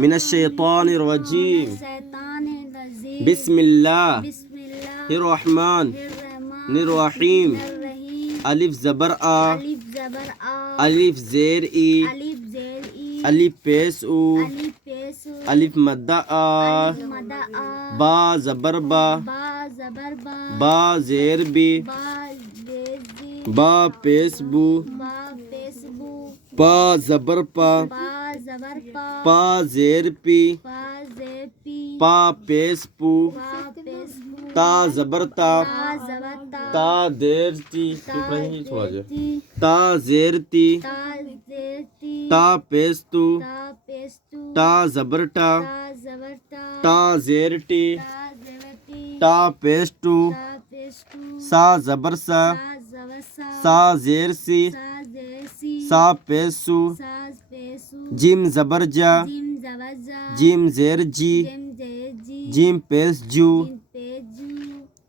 मिनश्शैतानिर्रजीम बिस्मिल्लाहिर्रहमानिर्रहीम अलिफ ज़बर आ अलिफ ज़ेर ई अलिफ पेश उ अलिफ मद्दा आ बा ज़बर बा बा ज़ेर बी बा पेश बू पा ज़बर पा पा ज़ेर पी पा पेश पू ता ज़बर ता ता देर ती ता ज़ेर ती ता पेश तू ता ज़बर टा ता ज़ेर टी ता पेश टू सा ज़बर सा सा ज़ेर सी सा पेश सू जिम ज़बर जा जिम ज़ेर जी जिम पेश जू